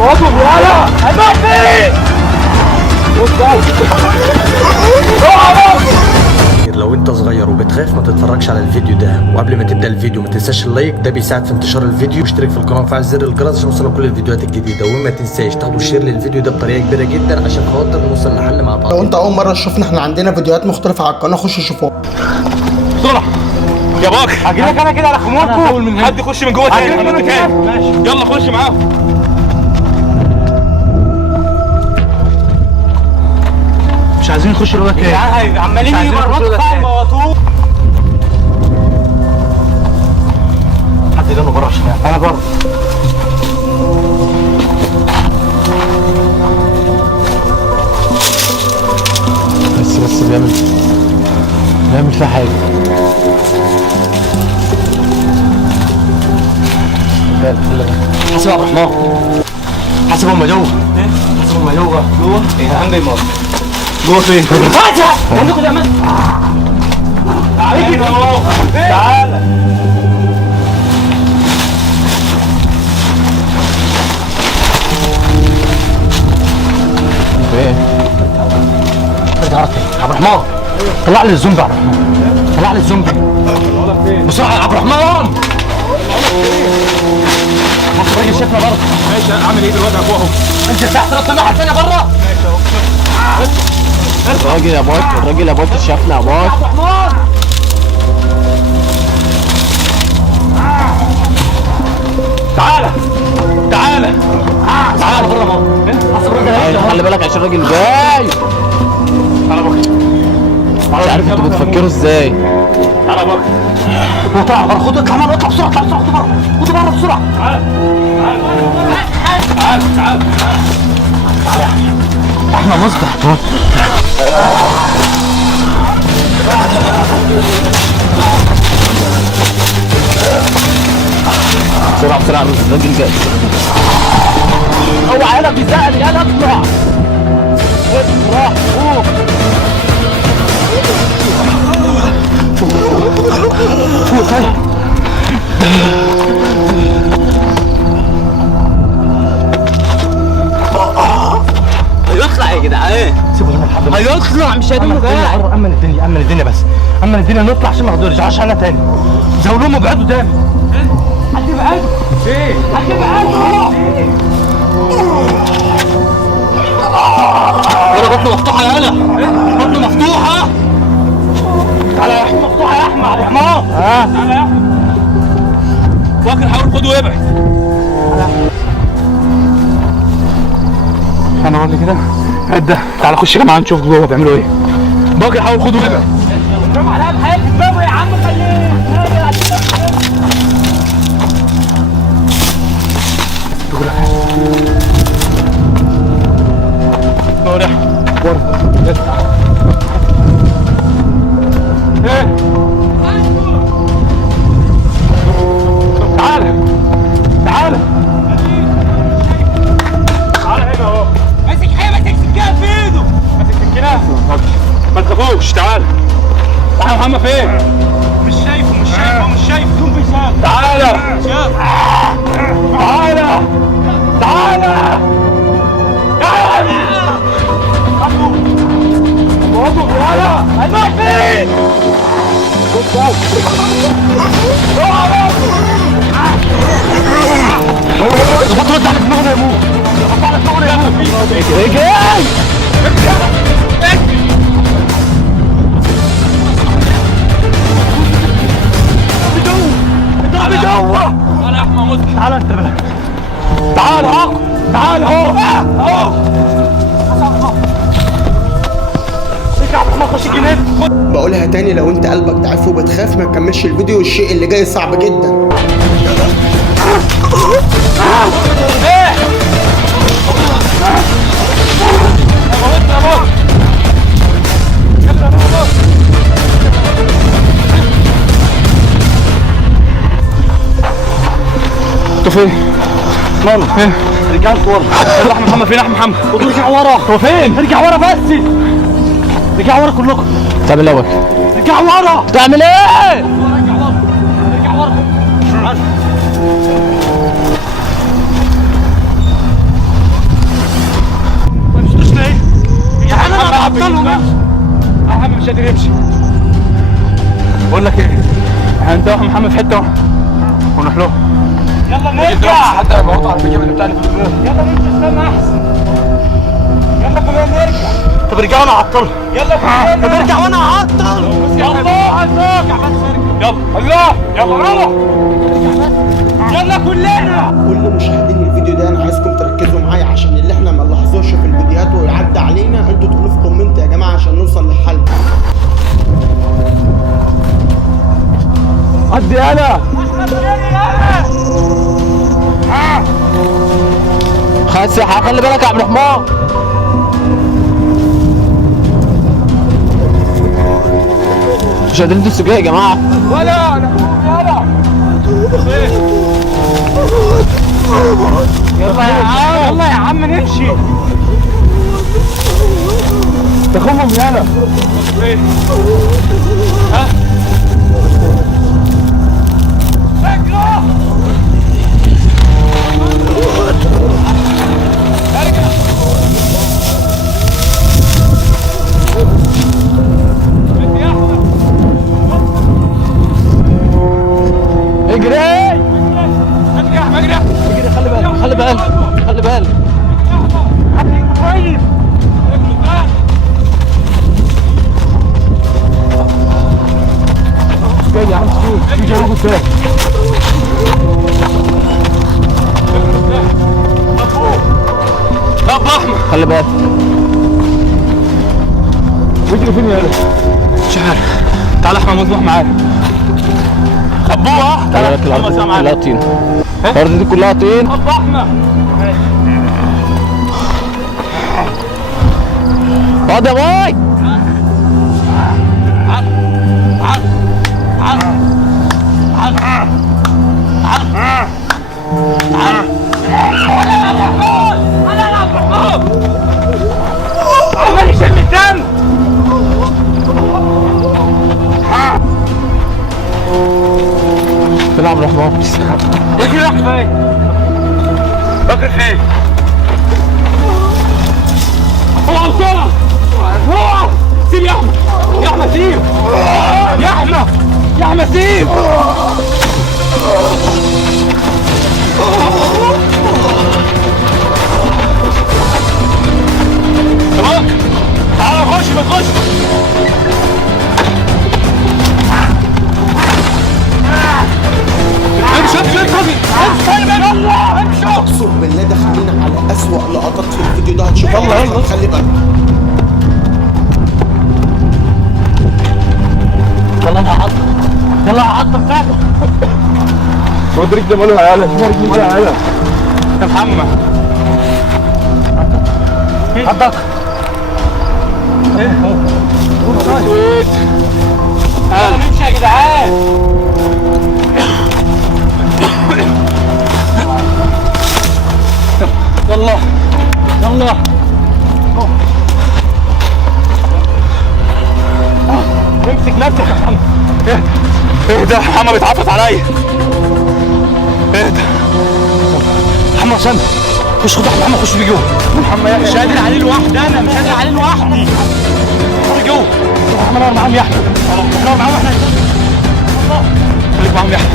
اضرب يلا هنموت لو انت صغير وبتخاف ما تتفرجش على الفيديو ده، وقبل ما تبدا الفيديو ما تنساش اللايك، ده بيساعد في انتشار الفيديو، واشترك في القناه وفعل زر الجرس عشان يوصلك كل الفيديوهات الجديده، وما تنساش تاخدوا شير للفيديو ده بطريقه كبيره جدا عشان خاطر نوصل لحل مع بعض. لو انت اول مره تشوفنا احنا عندنا فيديوهات مختلفه على القناه، خش شوفوها بسرعه يا باك. هجيلك انا كده على خموركم، حد يخش من جوه تاني. ماشي يلا خش معاهم. مش عايزين نخش جوه تاني، عمالين يبرطوا موتوه. حد جنبه بره عشان انا بره. بس بيعمل فيها حاجه. حاسب يا عبد الرحمن، حاسب هم جوه. حاسب هم جوه. ايه عندي مصر جوه فين؟ عندكم يا مان. تعالى ايه؟ ارجع تاني عبد الرحمن، طلع لي الزومبي. عبد الرحمن طلع لي الزومبي بسرعه يا عبد الرحمن. الراجل شافنا بره. ماشي اعمل ايه دلوقتي؟ اهو انت تحت راسنا الناحيه الثانيه بره. الراجل يا بوت، الراجل يا بوت شافنا يا بوت. عبد الرحمن تعالى تعالى تعالى بره ماما. حسب الراجل هيجي، خلي بالك عشان الراجل جاي. تعالى بكر. مش عارف انتوا بتفكروا ازاي. تعالى بكر. اطلع بره، خد اطلع بره، اطلع بسرعه، اطلع بسرعه، خد بره، خد بره بسرعه. تعالى تعالى تعالى تعالى. احنا مصبح. بسرعه بسرعه، الراجل جاي. اوعى يلا بيزقل يلا اطلع. اطلع فوق. هيطلع يا جدعان. سيبه هنا لحد ما هيطلع مش هيدوم ده. امن الدنيا، امن الدنيا، بس امن الدنيا، نطلع عشان ما يرجعوش علينا تاني. زولوهم وابعدوا تاني. حد يبعده. ايه حد يبعده. يلا بطنه مفتوحه يالا، بطنه مفتوحه. تعالى يا احمد. مفتوحه يا احمد. يا احمد تعالى يا احمد. فاكر حاول خده وابعد. انا اقول لي كده عدة. تعالى خش يا جماعه نشوف جوه بيعملوا ايه. باقي حاول خده وابعد. برافو عليها بحياتك بابا يا عم. خليه ورا ايه تعالى تعالى تعالى هنا اهو. ماسك حاجه، ماسك سكينه في ايده. ماسك سكينه. ما تخافوش. تعالى تعالى. محمد فين؟ مش شايفه مش شايفه. دوم بيشاف. تعالى شاف. تعالى تعالى. اضرب يلا. هنروح فين؟ ظبط رد على دماغنا يا مو. رد على دماغنا يا مو. اجري تعالى جوه. تعالى يا احمد مسلم. تعالى انت بقى. تعالى اهو. تعالى اهو اهو. خش الجنينه. بقولها تاني، لو انت قلبك ضعيف وبتخاف ما تكملش الفيديو، الشيء اللي جاي صعب جدا. انتوا فين؟ ماما فين؟ رجعت ورا. احمد محمد فين؟ احمد محمد ارجع ورا. هو فين؟ ارجع ورا بس. رجع ورا كلكم. تعمل ايه؟ رجع ورا. تعمل ايه؟ رجع ورا. قادر يمشي. بقول لك ايه، احنا انت واحد محمد في حته ونروح له. يلا نرجع. حتى لما اقطع الفيديو اللي بتاعنا في الفيديو. يلا نمشي استنى احسن. يلا كلنا نرجع. طب ارجع وانا اعطل. يلا كلنا. طب ارجع وانا اعطل. يلا هنرجع بس ارجع. يلا يلا يلا كلنا. كل مشاهدين الفيديو ده انا عايزكم تركزوا معايا عشان اللي احنا ما نلاحظوش في الفيديوهات ويعدي علينا انتوا تقولوا في كومنت يا جماعه عشان نوصل للحل. عدي انا. خلاص خلي بالك يا عبد الرحمن. مش قادرين تسوقوا يا جماعه. ولا انا يلا يا عم. يلا يا عم نمشي. تاخدهم يلا. ها اجري خلي بالك خلي بالك. طيب. جاي يا عم سكوت في جاي قدام. طب احمد خلي بالك. وجهي فين يا ولد؟ مش عارف. تعال احمد مصباح معايا. ابوها خلي بالك الارض دي كلها طين. الارض دي كلها طين. ابو احمد اقعد يا باي. عمال يشم الدم. فين عبد الرحمن؟ اجري راح فين؟ فاكر فين؟ هو بسرعة. هو سيب يا احمد. يا احمد سيب. يا احمد. يا احمد سيب. تمام؟ تعال خش ما تخش. اقسم بالله داخلين على اسوأ لقطات في الفيديو ده هتشوفوها. يلا خلي بالك. يلا انا هعطل. يلا هعطل بتاعك. شوف رجلي مالها يالا. شوف رجلي مالها يالا. يا محمد حطك. يلا نمشي يا جدعان. يلا يلا امسك نفسك يا محمد. اهدى. محمد بيتعفط عليا. اهدى محمد عشان خش خد محمد خش بيه جوه. محمد. مش قادر عليه لوحدي انا. مش قادر عليه لوحدي. خش جوه. محمد نقعد معاهم يا احمد. نقعد معاهم احنا. خليك معاهم يا احمد.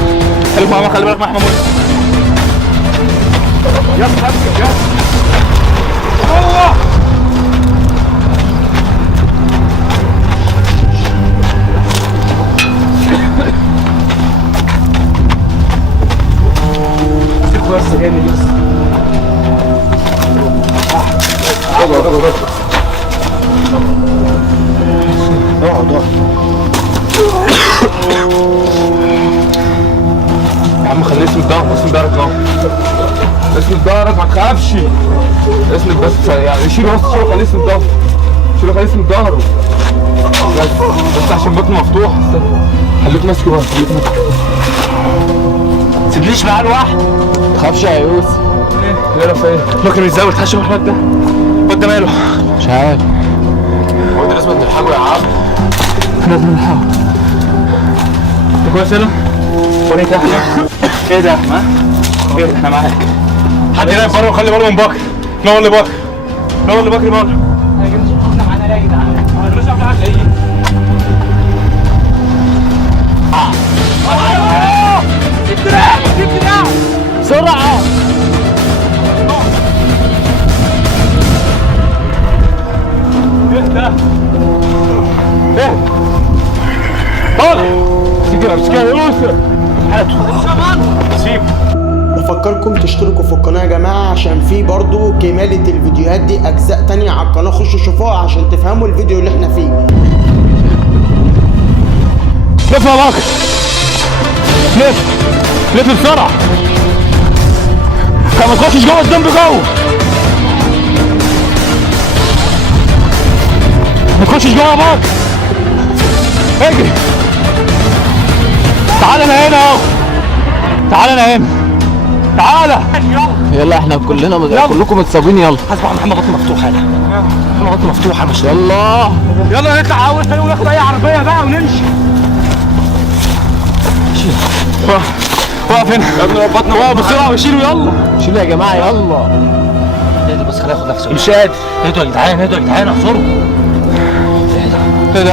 خليك معاهم. خلي بالك مع احمد. يلا امسك يلا. الله. سيب بس هنا دي بس. يا عم خليه اسم الظهر. اسم ظهرك اهو. اسم ظهرك ما تخافش. اسمك بس يعني شيله. بس شيله خليه اسم الظهر. شيله خليه اسم ظهره. بس عشان بطنه مفتوح. خليك ماسكه بس. خليك ماسكه. تسيبليش معاه لوحدي. ما تخافش يا يوسف. يلا فين؟ ممكن ازاي تحشم الواد ده؟ الواد ده ماله؟ مش عارف. هو ده لازم نلحقه يا عم. لازم نلحقه. انت كويس يلا؟ وريك يا احمد. ايه ده يا احمد؟ ايه ده؟ احنا معاك. حد ينام بره وخلي باله من بكر. نور لبكر. نور لبكر بره. احنا معانا ليه يا جدعان؟ ما نقدرش نعمل حاجه. بسرعة. اهدى اهدى طالع سيجرة مش كده يا يوسف سيب. بفكركم تشتركوا في القناة يا جماعة عشان في برضو كمالة الفيديوهات دي أجزاء تانية على القناة، خشوا شوفوها عشان تفهموا الفيديو اللي احنا فيه. لف يا بكر، لف بسرعة، ما تخشش جوه الذنب جوه، ما تخشش جوه يا بكر، اجري. تعال انا هنا اهو، تعال انا هنا، تعالى يلا احنا كلكم متصابين. يلا حسب عم محمد بطني مفتوحه انا. محمد بطني مفتوحه مش يلا يلا نطلع اول حلو وناخد اي عربية بقى ونمشي. واقف هنا يا ابني، بطني واقف بسرعة وشيلوا يلا. شيلوا يا جماعه يلا. اهدى بس خليه ياخد نفسه. مش قادر. اهدوا يا جدعان، اهدوا يا جدعان، اعذروا. ايه ده؟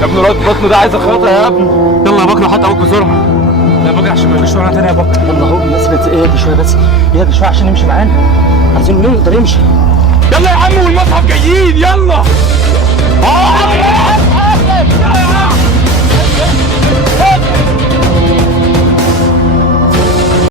يا ابني الواد بطنه ده عايز خياطة يا ابني. يلا يا بكر حط ابوك بسرعة. يا بكر عشان ما يجيش ورانا تاني يا بكر. يلا اهو الناس اهدي شويه بس، اهدي شويه عشان يمشي معانا، عايزين نقدر يمشي. يلا يا عم والمصحف جايين يلا. يلا يا عم.